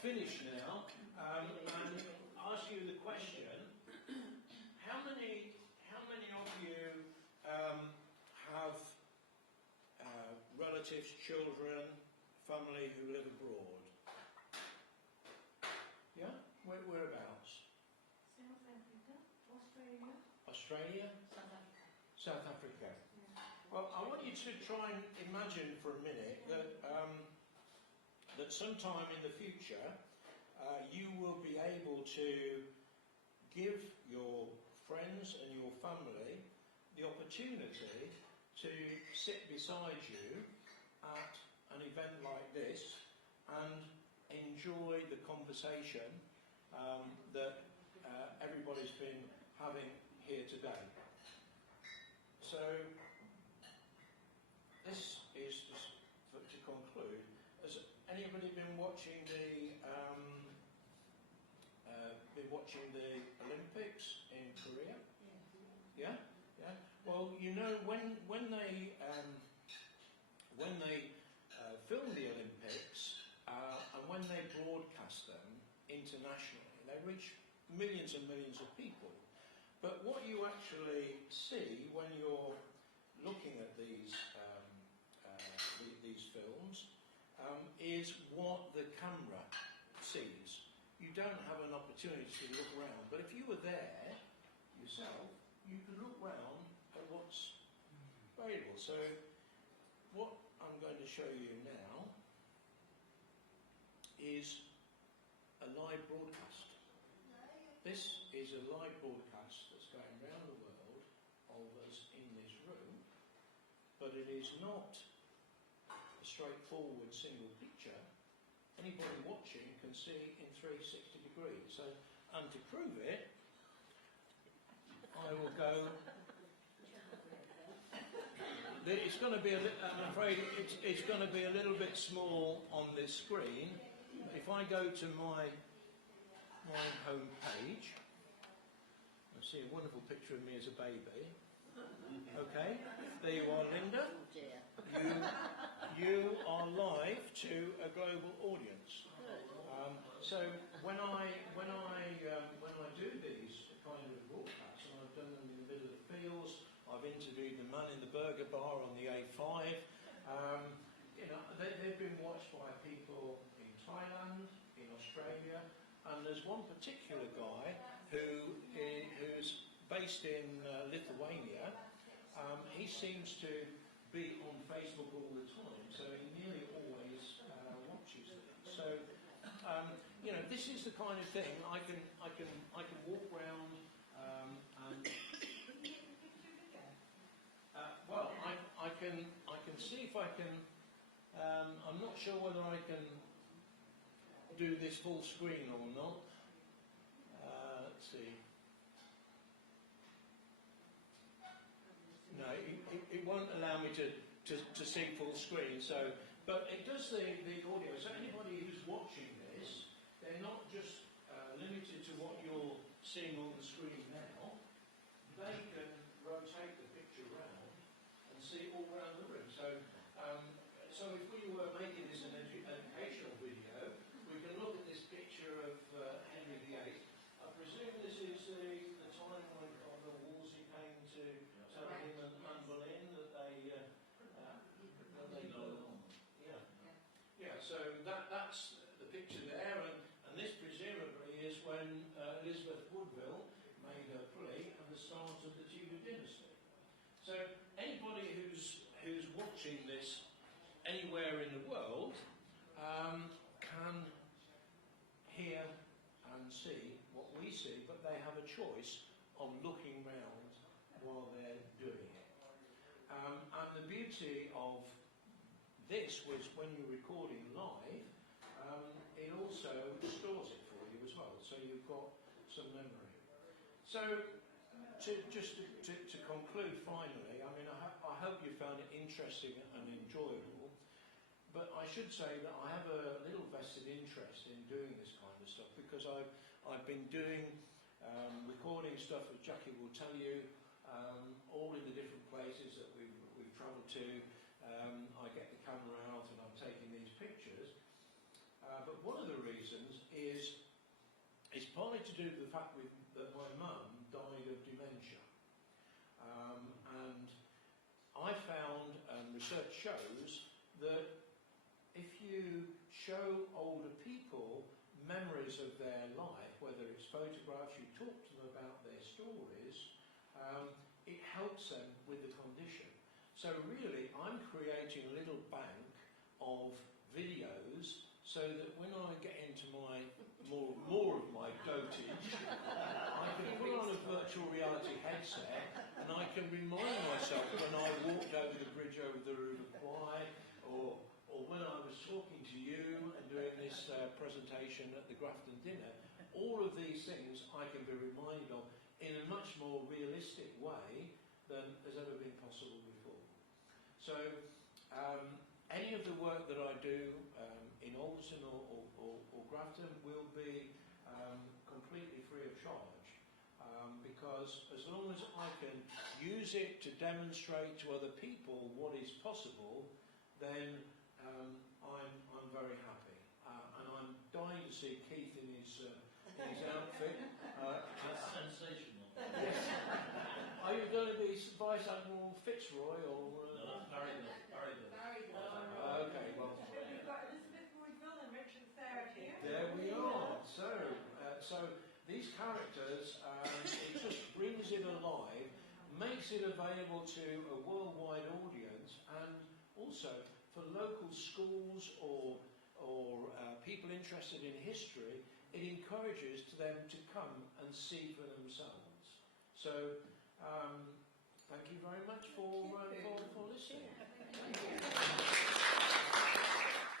finish now and ask you the question: How many of you have relatives, children, family who live abroad? Yeah, whereabouts? South Africa, Australia. Australia? South Africa. South Africa. Yeah. Well, I want you to try and imagine for a minute that that sometime in the future you will be able to give your friends and your family the opportunity to sit beside you at an event like this and enjoy the conversation that everybody's been having here today. So this is just to conclude. Has anybody been watching the Olympics in Korea? Yeah. Yeah, yeah. Well, you know, when they film the Olympics and when they broadcast them internationally, they reach millions and millions of people. But what you actually see when you're looking at these films is what the camera sees. You don't have an opportunity to look around, but if you were there yourself, you could look round at what's available. So what I'm going to show you now is a live broadcast. This is a live broadcast that's going around the world of us in this room, but it is not a straightforward single picture. Anybody watching can see in 360 degrees. So, and to prove it, I will go. It's going to be I'm afraid it's going to be a little bit small on this screen. If I go to my home page, I see a wonderful picture of me as a baby. Okay, there you are, Linda. Oh dear. You are live to a global audience. So when I do these kind of broadcasts, and I've done them in the middle of the fields, I've interviewed the man in the burger bar on the A5. You know, they've been watched by people in Thailand, in Australia, and there's one particular guy who's based in Lithuania. He seems to be on Facebook all the time, so he nearly always watches it. So, you know, this is the kind of thing I can walk around and. Well, I can see if I can. I'm not sure whether I can do this full screen or not. Let's see. No, it won't allow me to see full screen. So, but it does the audio. So anybody who's watching this, they're not just limited to what you're seeing on the screen now. They can rotate the picture around and see all around the room. So, so if we were making this an educational video, we can look at this picture of Henry VIII. I presume this is the time when Cardinal Wolsey came to tell him and Anne Boleyn that they yeah. So that's the picture there, and this presumably is when Elizabeth Woodville made her plea and the start of the Tudor dynasty. So anybody who's watching this anywhere in the world can hear and see what we see, but they have a choice of looking round while they're doing it. And the beauty of this was when you're recording live, it also stores it for you as well, so you've got some memory. So, to conclude finally, I mean, I hope you found it interesting and enjoyable. But I should say that I have a little vested interest in doing this kind of stuff because I've been doing recording stuff, as Jackie will tell you, all in the different places that we've travelled to. I get the camera out and I'm taking these pictures. But one of the reasons it's partly to do with the fact that my mum died of dementia. And I found, and research shows, that if you show older people memories of their life, whether it's photographs, you talk to them about their stories, it helps them with the condition. So really, I'm creating a little bank of videos so that when I get into my more of my dotage, I can put on a virtual reality headset and I can remind myself when I walked over the bridge over the River Kwai, or when I was talking to you and doing this presentation at the Grafton dinner. All of these things I can be reminded of in a much more realistic way than has ever been possible before. So any of the work that I do in Alderson or Grafton will be completely free of charge, because as long as I can use it to demonstrate to other people what is possible, then I'm very happy. And I'm dying to see Keith in his outfit. That's sensational. Yes. Are you going to be Vice Admiral Fitzroy or? No, that's very good. Very good. Very good. Okay, well. We've got Elizabeth Woodville and Richard Third here. There we are. So these characters, it just brings it alive, makes it available to a worldwide audience, and also for local schools or people interested in history, it encourages them to come and see for themselves. So thank you very much for listening. Thank you.